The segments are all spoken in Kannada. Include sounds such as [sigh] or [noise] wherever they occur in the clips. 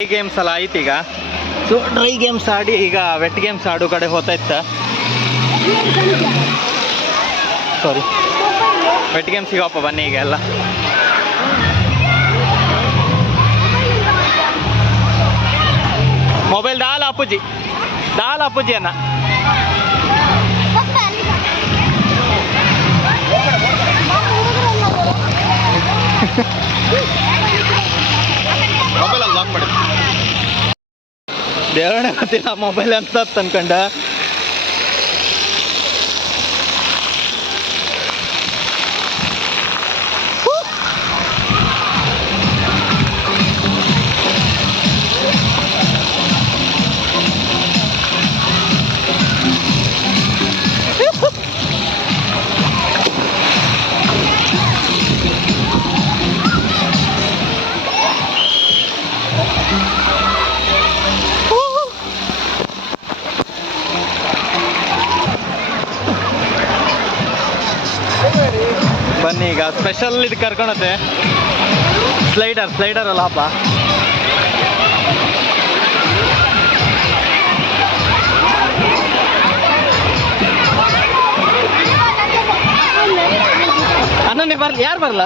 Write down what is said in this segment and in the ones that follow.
ಡ್ರೈ ಗೇಮ್ಸ್ ಎಲ್ಲ ಆಯ್ತು ಈಗ? ಸೊ ಡ್ರೈ ಗೇಮ್ಸ್ ಆಡಿ ಈಗ ವೆಟ್ ಗೇಮ್ಸ್ ಆಡೋ ಕಡೆ ಹೋಗ್ತಾ ಇತ್ತ? ಸಾರಿ ವೆಟ್ ಗೇಮ್ಸ್ ಸಿಗಪ್ಪ ಬನ್ನಿ ಈಗ ಎಲ್ಲ. ಮೊಬೈಲ್ ದಾಲ್ ಅಪ್ಪುಜಿ. ದಾಲ್ ಅಪ್ಪುಜಿ ಅನ್ನ ದೇವರೇ ಗೊತ್ತಿಲ್ಲ ಮೊಬೈಲ್ ಅಂತ ಅನ್ಕಂಡ. ಸ್ಪೆಷಲ್ ಇದು ಕರ್ಕೊಳತ್ತೆ ಸ್ಲೈಡರ್ ಸ್ಲೈಡರ್ ಅಲ್ಲ ಹಬ್ಬ ಅನ್ನನೇ ಬರ್ಲಿ ಯಾರು ಬರಲ್ಲ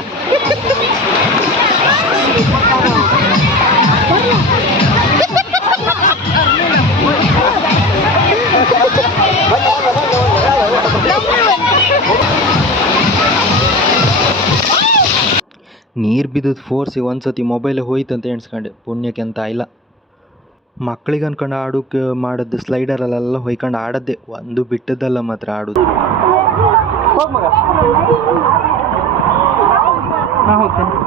ನೀರು ಬಿದ್ದದ್ದು ಫೋರ್ಸಿಗೆ ಒಂದು ಸತಿ ಮೊಬೈಲ್ ಹೋಯ್ತು ಅಂತ ಎಣಿಸ್ಕೊಂಡೆ. ಪುಣ್ಯಕ್ಕೆ ಅಂತ ಇಲ್ಲ. ಮಕ್ಳಿಗೆ ಅನ್ಕೊಂಡು ಆಡೋಕೆ ಮಾಡೋದು ಸ್ಲೈಡರಲ್ಲೆಲ್ಲ ಹೊಯ್ಕೊಂಡು ಆಡದ್ದೆ. ಒಂದು ಬಿಟ್ಟದ್ದಲ್ಲ ಮಾತ್ರ ಆಡೋದು. ನಂಗೆ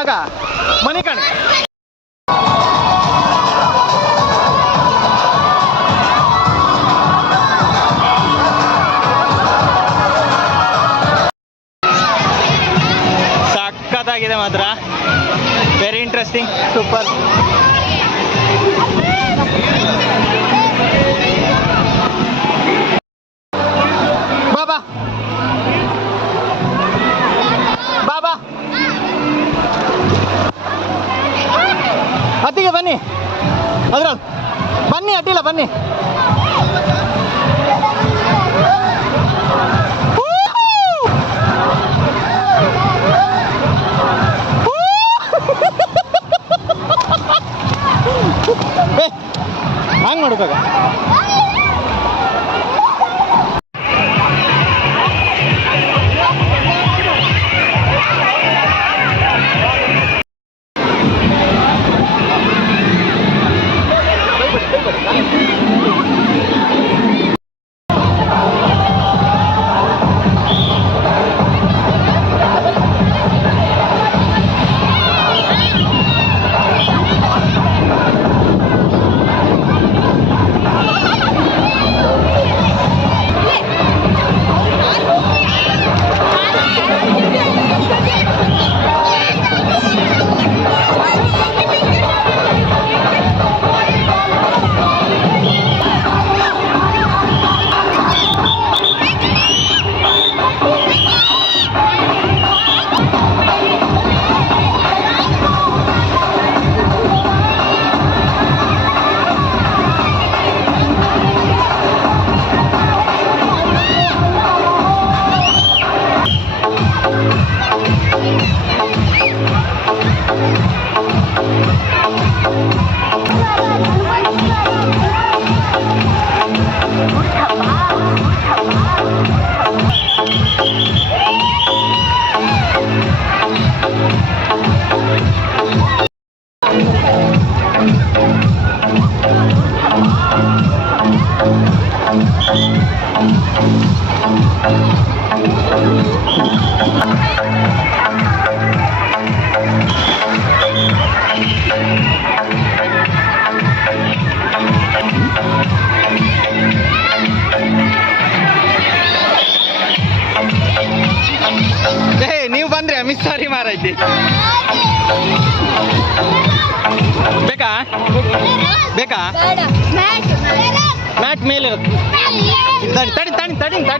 ಆಗ ಮನೆ ಕಣ್ ಸಖತ್ತಾಗಿದೆ ಮಾತ್ರ. ವೆರಿ ಇಂಟ್ರೆಸ್ಟಿಂಗ್ ಸೂಪರ್ ಬನ್ನಿ. ಅದ್ರಲ್ಲಿ ಬನ್ನಿ ಅಡ್ಡಿಲ್ಲ ಬನ್ನಿ. ಹಂಗೆ ಮಾಡ್ಬೇಕಾಗ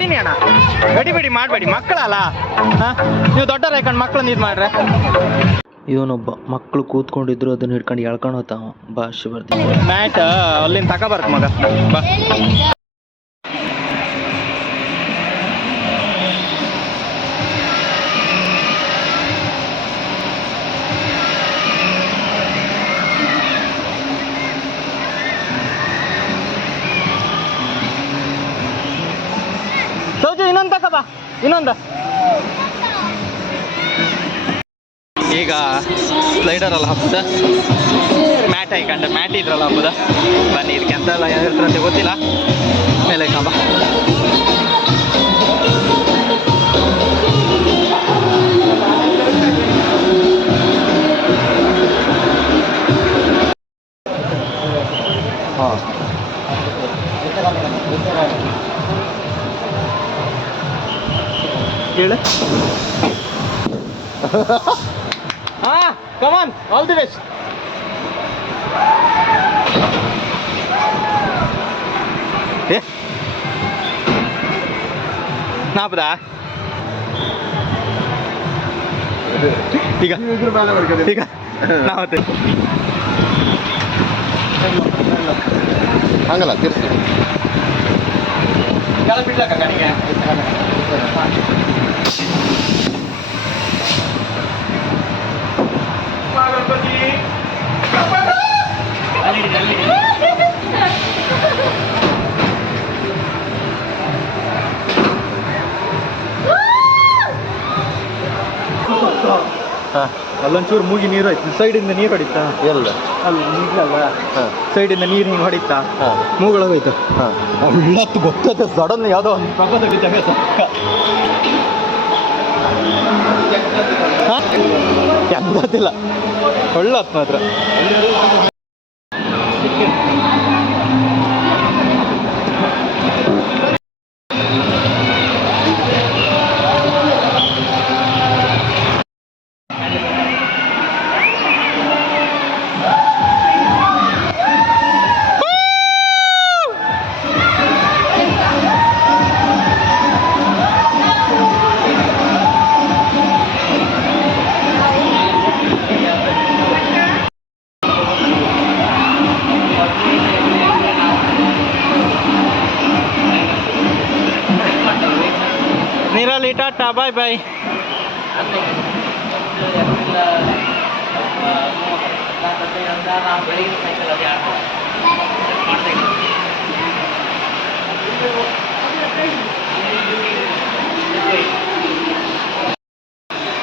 ತಡಿನಿ ಅಣ್ಣ. ಗಡಿಬಿಡಿ ಮಾಡಬೇಡಿ. ಮಕ್ಕಳಲ್ಲ? ಹಾಂ? ನೀವು ದೊಡ್ಡರ ಹಾಕೊಂಡು ಮಕ್ಕಳನ್ನ ಇದು ಮಾಡ್ರೆ? ಇವನೊಬ್ಬ ಮಕ್ಕಳು ಕೂತ್ಕೊಂಡಿದ್ರು ಅದನ್ನ ಹಿಡ್ಕೊಂಡು ಎಳ್ಕೊಂಡು ಹೋತಾವ ಬಾ ಶಿವರ್ದಿ ಮ್ಯಾಟ್ ಅಲ್ಲಿಂದ ತಗೋಬಾರದು ಮಗ. ಬಾ. ಇನ್ನೊಂದು ಬಾ ಇನ್ನೊಂದು. ಈಗ ಸ್ಲೈಡರ್ ಅಲ್ಲ ಹಬ್ಬದ ಮ್ಯಾಟ್ ಹಾಕೊಂಡೆ ಮ್ಯಾಟ್ ಇದ್ರಲ್ಲ ಹಬ್ಬದ ಬನ್ನಿ ಇದಕ್ಕೆ ಎಂತ ಎಲ್ಲ ಗೊತ್ತಿಲ್ಲ. ಮೇಲೆ ಕಂಬ. [laughs] ah, come on, all the best. நாற்பதா ठीक है ठीक है நாற்பது வாங்கலாம் திருச்சி கிளம்பிட்டாக்கா நீங்கள் ಅಲ್ಲೊಂಚೂರು ಮೂಗಿ ನೀರು ಆಯ್ತು. ಸೈಡಿಂದ ನೀರು ಹೊಡಿತಾ? ಎಲ್ಲ. ಅಲ್ಲಿ ನೀರಲ್ಲ ಸೈಡಿಂದ ನೀರು ಹಿಂಗೆ ಹೊಡಿತಾ? ಹಾಂ. ಮೂಗಳಾಗೋಯ್ತು. ಹಾಂ. ಒಳ್ಳತ್ತು ಗೊತ್ತೈತೆ ಸಡನ್ ಯಾವುದೋ ಒಂದು ಪ್ರಪಂಚ ಯಾಕೆ ಗೊತ್ತಿಲ್ಲ ಒಳ್ಳೆ ಮಾತ್ರ.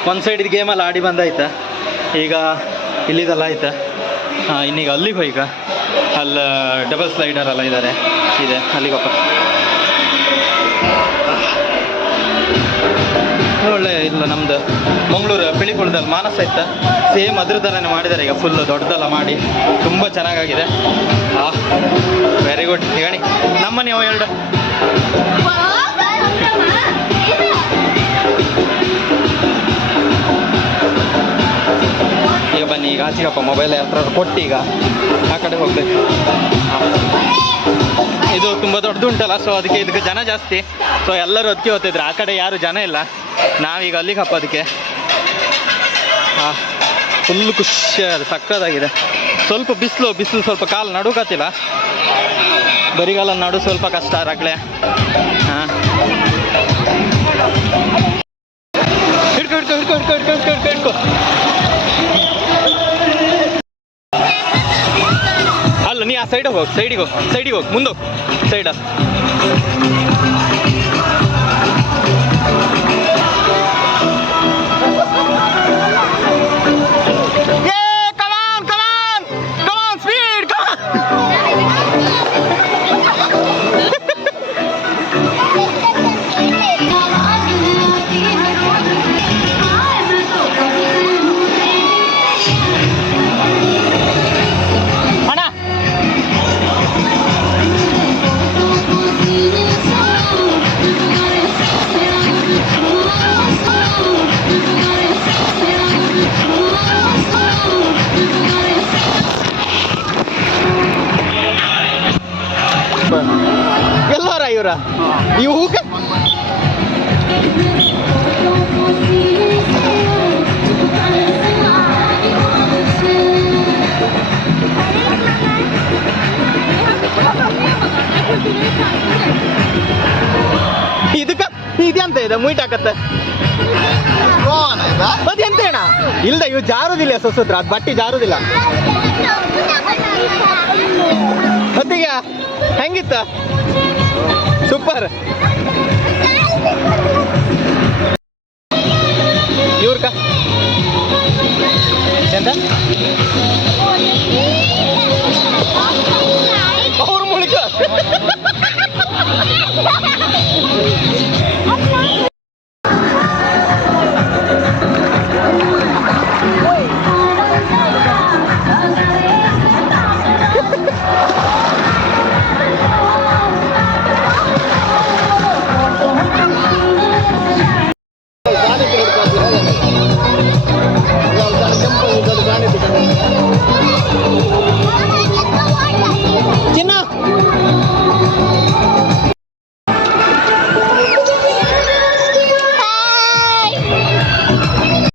ಒಂದು ಸೈಡ್ ಗೇಮಲ್ಲಿ ಆಡಿ ಬಂದಾಯ್ತಾ? ಈಗ ಇಲ್ಲಿದಲ್ಲ ಆಯ್ತಾ? ಇನ್ನೀಗ ಅಲ್ಲಿಗೆ ಹೋಯ್ಕ ಅಲ್ಲಿ ಡಬಲ್ ಸ್ಲೈಡರ್ ಎಲ್ಲ ಇದ್ದಾರೆ ಇದೆ, ಅಲ್ಲಿಗೆ ಹೋಗ ಒಳ್ಳೆ ಇಲ್ಲ ನಮ್ದು ಮಂಗಳೂರು ಪಿಳಿಕುಳದಲ್ಲಿ ಮಾನಸ ಇತ್ತ. ಸೇಮ್ ಅದ್ರ ಥರನೇ ಮಾಡಿದ್ದಾರೆ ಈಗ ಫುಲ್ ದೊಡ್ಡದೆಲ್ಲ ಮಾಡಿ. ತುಂಬ ಚೆನ್ನಾಗಾಗಿದೆ. ಆ ವೆರಿ ಗುಡ್ ಹೇಳಿ. ನಮ್ಮ ನೀವು ಎರಡು? ಈಗ ಬನ್ನಿ, ಈಗ ಆಚೆಗಪ್ಪ ಮೊಬೈಲ್ ಹತ್ರ ಕೊಟ್ಟು ಈಗ ಆ ಕಡೆ ಹೋಗ್ಬೇಕು. ಇದು ತುಂಬ ದೊಡ್ಡದು ಉಂಟಲ್ಲ ಸೊ ಅದಕ್ಕೆ ಇದಕ್ಕೆ ಜನ ಜಾಸ್ತಿ. ಸೊ ಎಲ್ಲರೂ ಅದಕ್ಕೆ ಹೋಗ್ತಿದ್ರು. ಆ ಕಡೆ ಯಾರು ಜನ ಇಲ್ಲ. ನಾವೀಗ ಅಲ್ಲಿಗೆ ಹಪ್ಪ ಅದಕ್ಕೆ ಹಾಂ ಫುಲ್ ಖುಷಿ ಅದು ಸಕ್ಕದಾಗಿದೆ ಸ್ವಲ್ಪ ಬಿಸಿಲು ಬಿಸಿಲು ಸ್ವಲ್ಪ ಕಾಲು ನಡುಕತ್ತಿಲ್ಲ. ಬರಿಗಾಲ ನಡು ಸ್ವಲ್ಪ ಕಷ್ಟ, ರಗಳೆ. ಹಾಂ ಹಿಡ್ಕೊ ಹಿಡ್ಕೊ ಹಿಡ್ಕೊ ಹಿಡ್ಕೊ ಹಿಡ್ಕೊ ಹಿಡ್ಕೊ ಹಿಡ್ಕೊ. ಆ ಸೈಡಿಗೆ ಹೋಗಿ ಸೈಡಿಗೆ ಹೋಗಿ ಸೈಡಿಗೆ ಹೋಗಿ ಮುಂದೆ ಹೋಗಿ ಸೈಡ ಹೂಕ ಇದಕ್ಕ ಇದೆಂತ ಇದೆ? ಮುಯ್ಟ್ ಹಾಕತ್ತೆ. ಅದೆಂತ ಅಣ್ಣ ಇಲ್ದ ಇವು ಜಾರುದಿಲ್ಲ ಸೊಸತ್ರ ಅದು ಬಟ್ಟಿ ಜಾರುದಿಲ್ಲ. ಮತ್ತೀಗ ಹೆಂಗಿತ್ತ? ಸೂಪರ್. ಇವ್ರಕ ಎಂತ